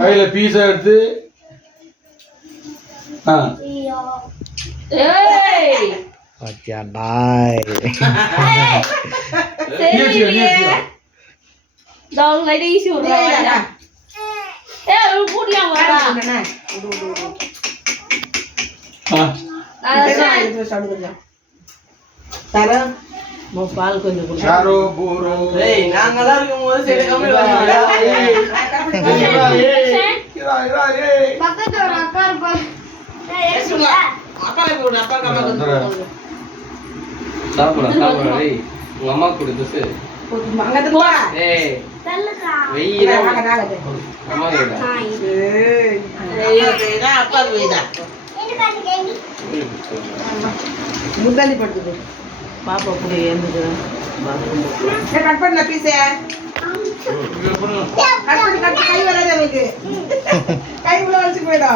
கையில பீஸா எடுத்து Đâu lấy đi xỉu rồi nè. Thế là lúc bút nhau rồi à? Tara, mau pal ko ni bukan. Charo buro. Hey, nangalar yung mo sila kami ba? Bakit daw nakar ba? Apa lagi udah apa kamu? சாப்பிடா டேய் உங்க அம்மா கொடு dosa Mangga tu ba? ஏய் Talaga. வெயில Ida makan agad. அம்மா கொடு Ida apa Ida? Ini kan ini. Mudali paddu. Papa puri enduku. Saya cut panna piece. Cut kai varada meeku. Kai ulla valchi poida.